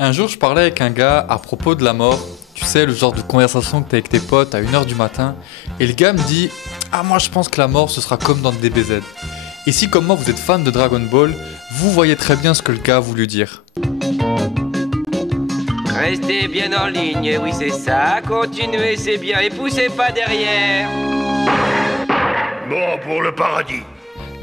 Un jour, je parlais avec un gars à propos de la mort. Tu sais, le genre de conversation que t'as avec tes potes à 1h du matin. Et le gars me dit « Ah, moi je pense que la mort, ce sera comme dans DBZ. » Et si, comme moi, vous êtes fan de Dragon Ball, vous voyez très bien ce que le gars a voulu dire. Restez bien en ligne, oui c'est ça, continuez c'est bien et poussez pas derrière. Bon, pour le paradis.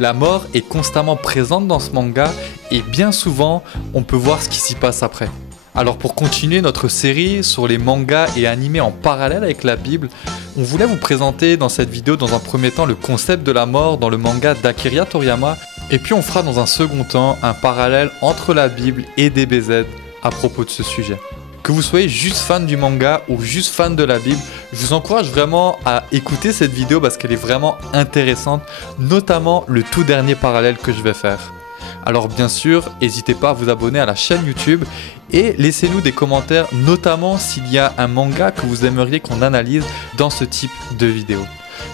La mort est constamment présente dans ce manga et bien souvent, on peut voir ce qui s'y passe après. Alors pour continuer notre série sur les mangas et animés en parallèle avec la Bible, on voulait vous présenter dans cette vidéo dans un premier temps le concept de la mort dans le manga d'Akira Toriyama et puis on fera dans un second temps un parallèle entre la Bible et DBZ à propos de ce sujet. Que vous soyez juste fan du manga ou juste fan de la Bible, je vous encourage vraiment à écouter cette vidéo parce qu'elle est vraiment intéressante, notamment le tout dernier parallèle que je vais faire. Alors bien sûr, n'hésitez pas à vous abonner à la chaîne YouTube et laissez-nous des commentaires, notamment s'il y a un manga que vous aimeriez qu'on analyse dans ce type de vidéo.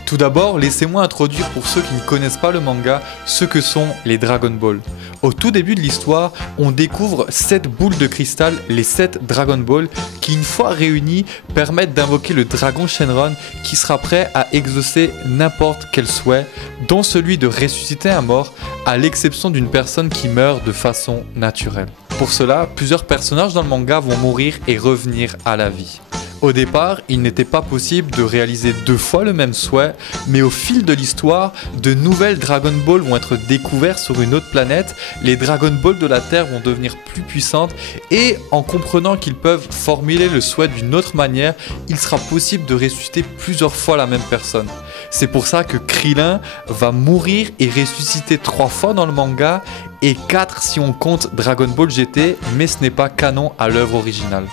Tout d'abord, laissez-moi introduire pour ceux qui ne connaissent pas le manga, ce que sont les Dragon Ball. Au tout début de l'histoire, on découvre 7 boules de cristal, les 7 Dragon Ball, qui une fois réunies permettent d'invoquer le dragon Shenron qui sera prêt à exaucer n'importe quel souhait, dont celui de ressusciter un mort, à l'exception d'une personne qui meurt de façon naturelle. Pour cela, plusieurs personnages dans le manga vont mourir et revenir à la vie. Au départ, il n'était pas possible de réaliser 2 fois le même souhait, mais au fil de l'histoire, de nouvelles Dragon Ball vont être découvertes sur une autre planète, les Dragon Ball de la Terre vont devenir plus puissantes, et en comprenant qu'ils peuvent formuler le souhait d'une autre manière, il sera possible de ressusciter plusieurs fois la même personne. C'est pour ça que Krillin va mourir et ressusciter 3 fois dans le manga, et 4 si on compte Dragon Ball GT, mais ce n'est pas canon à l'œuvre originale.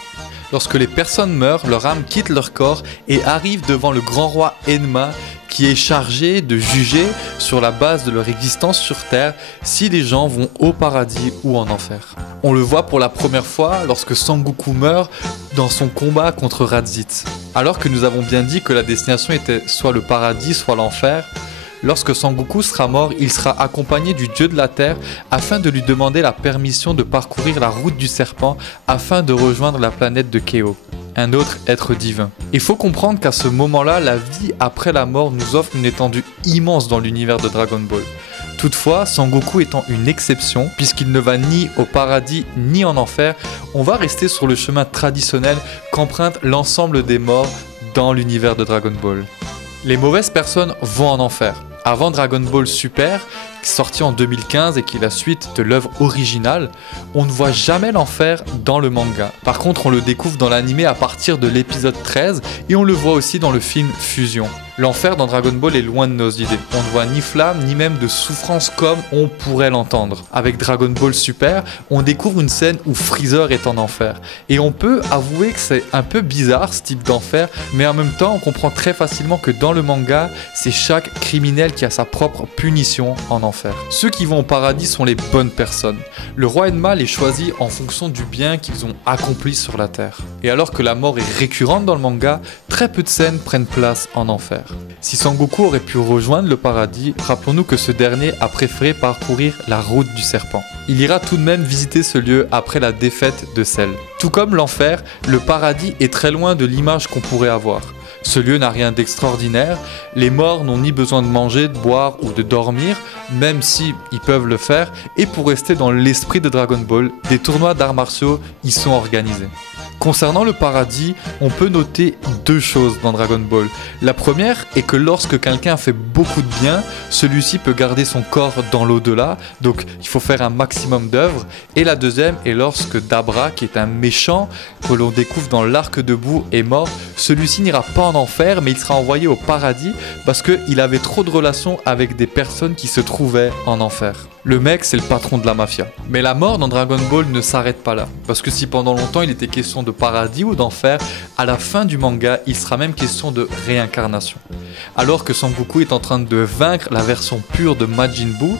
Lorsque les personnes meurent, leur âme quitte leur corps et arrive devant le grand roi Enma qui est chargé de juger sur la base de leur existence sur Terre si les gens vont au paradis ou en enfer. On le voit pour la première fois lorsque Sangoku meurt dans son combat contre Raditz. Alors que nous avons bien dit que la destination était soit le paradis soit l'enfer, lorsque Sangoku sera mort, il sera accompagné du dieu de la terre afin de lui demander la permission de parcourir la route du serpent afin de rejoindre la planète de Keo, un autre être divin. Il faut comprendre qu'à ce moment-là, la vie après la mort nous offre une étendue immense dans l'univers de Dragon Ball. Toutefois, Sangoku étant une exception, puisqu'il ne va ni au paradis ni en enfer, on va rester sur le chemin traditionnel qu'emprunte l'ensemble des morts dans l'univers de Dragon Ball. Les mauvaises personnes vont en enfer. Avant Dragon Ball Super, sorti en 2015 et qui est la suite de l'œuvre originale, on ne voit jamais l'enfer dans le manga. Par contre, on le découvre dans l'anime à partir de l'épisode 13 et on le voit aussi dans le film Fusion. L'enfer dans Dragon Ball est loin de nos idées. On ne voit ni flamme ni même de souffrance comme on pourrait l'entendre. Avec Dragon Ball Super, on découvre une scène où Freezer est en enfer. Et on peut avouer que c'est un peu bizarre ce type d'enfer, mais en même temps on comprend très facilement que dans le manga, c'est chaque criminel qui a sa propre punition en enfer. Ceux qui vont au paradis sont les bonnes personnes. Le roi Enma les choisit en fonction du bien qu'ils ont accompli sur la terre. Et alors que la mort est récurrente dans le manga, très peu de scènes prennent place en enfer. Si Sangoku aurait pu rejoindre le paradis, rappelons-nous que ce dernier a préféré parcourir la route du serpent. Il ira tout de même visiter ce lieu après la défaite de Cell. Tout comme l'enfer, le paradis est très loin de l'image qu'on pourrait avoir. Ce lieu n'a rien d'extraordinaire, les morts n'ont ni besoin de manger, de boire ou de dormir, même si ils peuvent le faire, et pour rester dans l'esprit de Dragon Ball, des tournois d'arts martiaux y sont organisés. Concernant le paradis, on peut noter 2 choses dans Dragon Ball. La première est que lorsque quelqu'un fait beaucoup de bien, celui-ci peut garder son corps dans l'au-delà, donc il faut faire un maximum d'œuvres. Et la deuxième est lorsque Dabra, qui est un méchant que l'on découvre dans l'arc de boue, est mort, celui-ci n'ira pas en enfer, mais il sera envoyé au paradis parce qu'il avait trop de relations avec des personnes qui se trouvaient en enfer. Le mec, c'est le patron de la mafia. Mais la mort dans Dragon Ball ne s'arrête pas là. Parce que si pendant longtemps il était question de paradis ou d'enfer, à la fin du manga, il sera même question de réincarnation. Alors que Sangoku est en train de vaincre la version pure de Majin Buu,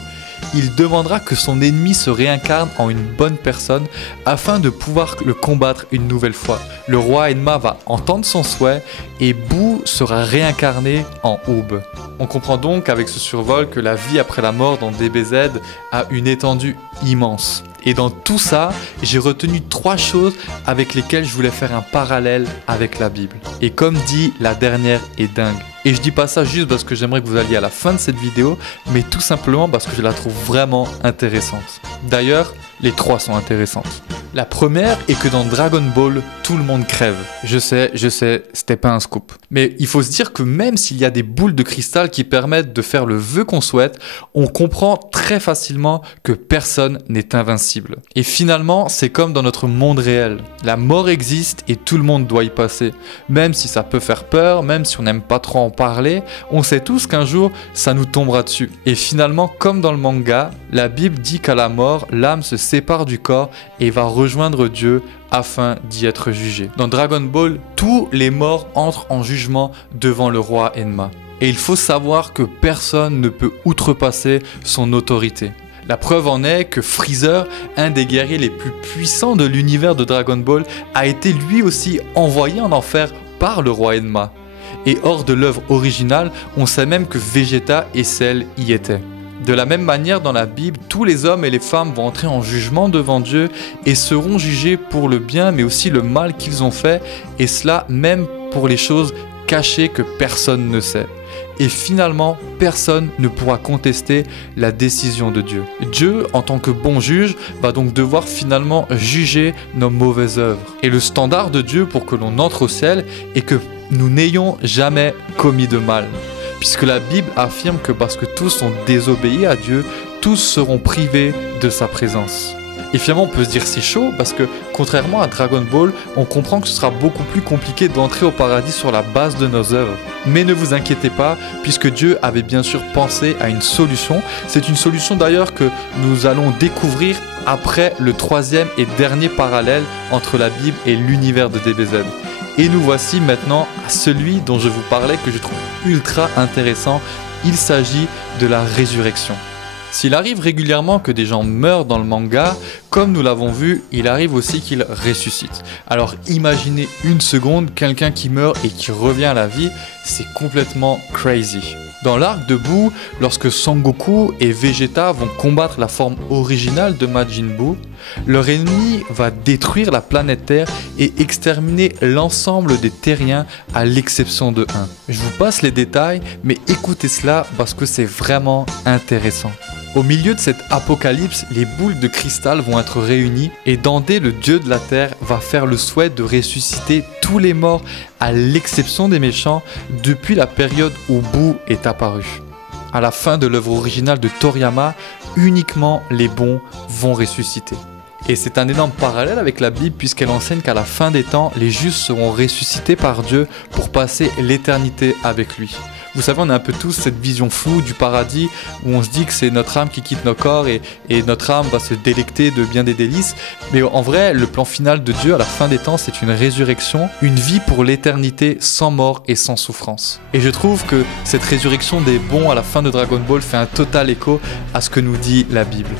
il demandera que son ennemi se réincarne en une bonne personne afin de pouvoir le combattre une nouvelle fois. Le roi Enma va entendre son souhait et Buu sera réincarné en Aube. On comprend donc avec ce survol que la vie après la mort dans DBZ a une étendue immense. Et dans tout ça, j'ai retenu 3 choses avec lesquelles je voulais faire un parallèle avec la Bible. Et comme dit, la dernière est dingue. Et je dis pas ça juste parce que j'aimerais que vous alliez à la fin de cette vidéo, mais tout simplement parce que je la trouve vraiment intéressante. D'ailleurs, les 3 sont intéressantes. La première est que dans Dragon Ball, tout le monde crève. Je sais, c'était pas un scoop. Mais il faut se dire que même s'il y a des boules de cristal qui permettent de faire le vœu qu'on souhaite, on comprend très facilement que personne n'est invincible. Et finalement, c'est comme dans notre monde réel. La mort existe et tout le monde doit y passer. Même si ça peut faire peur, même si on n'aime pas trop en parler, on sait tous qu'un jour, ça nous tombera dessus. Et finalement, comme dans le manga, la Bible dit qu'à la mort, l'âme se sépare du corps et va rejoindre Dieu afin d'y être jugé. Dans Dragon Ball, tous les morts entrent en jugement devant le roi Enma. Et il faut savoir que personne ne peut outrepasser son autorité. La preuve en est que Freezer, un des guerriers les plus puissants de l'univers de Dragon Ball, a été lui aussi envoyé en enfer par le roi Enma. Et hors de l'œuvre originale, on sait même que Vegeta et Cell y étaient. De la même manière, dans la Bible, tous les hommes et les femmes vont entrer en jugement devant Dieu et seront jugés pour le bien mais aussi le mal qu'ils ont fait, et cela même pour les choses cachées que personne ne sait. Et finalement, personne ne pourra contester la décision de Dieu. Dieu, en tant que bon juge, va donc devoir finalement juger nos mauvaises œuvres. Et le standard de Dieu pour que l'on entre au ciel est que nous n'ayons jamais commis de mal. Puisque la Bible affirme que parce que tous ont désobéi à Dieu, tous seront privés de sa présence. Et finalement, on peut se dire c'est chaud parce que contrairement à Dragon Ball, on comprend que ce sera beaucoup plus compliqué d'entrer au paradis sur la base de nos œuvres. Mais ne vous inquiétez pas, puisque Dieu avait bien sûr pensé à une solution. C'est une solution d'ailleurs que nous allons découvrir après le 3e et dernier parallèle entre la Bible et l'univers de DBZ. Et nous voici maintenant à celui dont je vous parlais que je trouve ultra intéressant. Il s'agit de la résurrection. S'il arrive régulièrement que des gens meurent dans le manga, comme nous l'avons vu, il arrive aussi qu'ils ressuscitent. Alors imaginez une seconde, quelqu'un qui meurt et qui revient à la vie, c'est complètement crazy. Dans l'arc de Buu, lorsque Sangoku et Vegeta vont combattre la forme originale de Majin Buu, leur ennemi va détruire la planète Terre et exterminer l'ensemble des terriens à l'exception de un. Je vous passe les détails, mais écoutez cela parce que c'est vraiment intéressant. Au milieu de cette apocalypse, les boules de cristal vont être réunies et Dendé, le dieu de la terre, va faire le souhait de ressusciter tous les morts à l'exception des méchants depuis la période où Buu est apparu. À la fin de l'œuvre originale de Toriyama, uniquement les bons vont ressusciter. Et c'est un énorme parallèle avec la Bible puisqu'elle enseigne qu'à la fin des temps, les justes seront ressuscités par Dieu pour passer l'éternité avec lui. Vous savez, on a un peu tous cette vision floue du paradis où on se dit que c'est notre âme qui quitte nos corps et notre âme va se délecter de bien des délices. Mais en vrai, le plan final de Dieu à la fin des temps, c'est une résurrection, une vie pour l'éternité sans mort et sans souffrance. Et je trouve que cette résurrection des bons à la fin de Dragon Ball fait un total écho à ce que nous dit la Bible.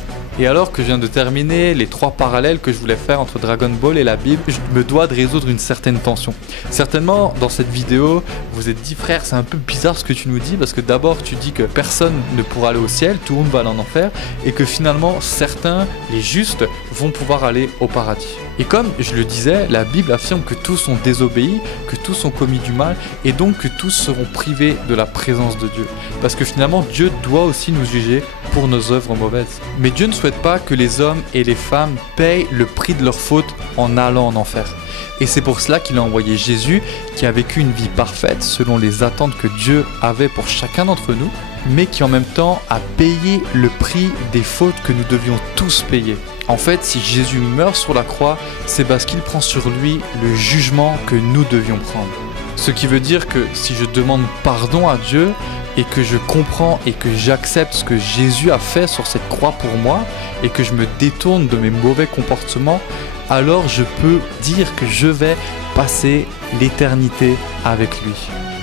Et alors que je viens de terminer les 3 parallèles que je voulais faire entre Dragon Ball et la Bible, je me dois de résoudre une certaine tension. Certainement, dans cette vidéo, vous êtes dit, frère, c'est un peu bizarre ce que tu nous dis, parce que d'abord, tu dis que personne ne pourra aller au ciel, tout le monde va aller en enfer, et que finalement, certains, les justes, vont pouvoir aller au paradis. Et comme je le disais, la Bible affirme que tous ont désobéi, que tous ont commis du mal, et donc que tous seront privés de la présence de Dieu. Parce que finalement, Dieu doit aussi nous juger pour nos œuvres mauvaises. Mais Dieu ne souhaite pas que les hommes et les femmes payent le prix de leurs fautes en allant en enfer. Et c'est pour cela qu'il a envoyé Jésus, qui a vécu une vie parfaite selon les attentes que Dieu avait pour chacun d'entre nous, mais qui en même temps a payé le prix des fautes que nous devions tous payer. En fait, si Jésus meurt sur la croix, c'est parce qu'il prend sur lui le jugement que nous devions prendre. Ce qui veut dire que si je demande pardon à Dieu, et que je comprends et que j'accepte ce que Jésus a fait sur cette croix pour moi, et que je me détourne de mes mauvais comportements, alors je peux dire que je vais passer l'éternité avec lui.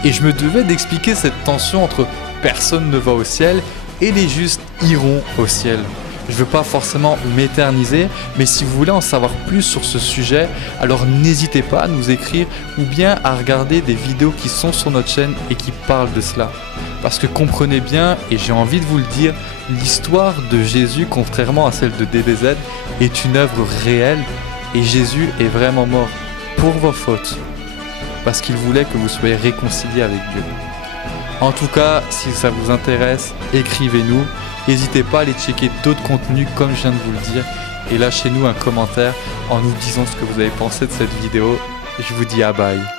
Et je me devais d'expliquer cette tension entre personne ne va au ciel et les justes iront au ciel. Je ne veux pas forcément m'éterniser, mais si vous voulez en savoir plus sur ce sujet, alors n'hésitez pas à nous écrire ou bien à regarder des vidéos qui sont sur notre chaîne et qui parlent de cela. Parce que comprenez bien, et j'ai envie de vous le dire, l'histoire de Jésus, contrairement à celle de DBZ, est une œuvre réelle et Jésus est vraiment mort pour vos fautes. Parce qu'il voulait que vous soyez réconciliés avec Dieu. En tout cas, si ça vous intéresse, écrivez-nous. N'hésitez pas à aller checker d'autres contenus comme je viens de vous le dire. Et lâchez-nous un commentaire en nous disant ce que vous avez pensé de cette vidéo. Je vous dis à bye.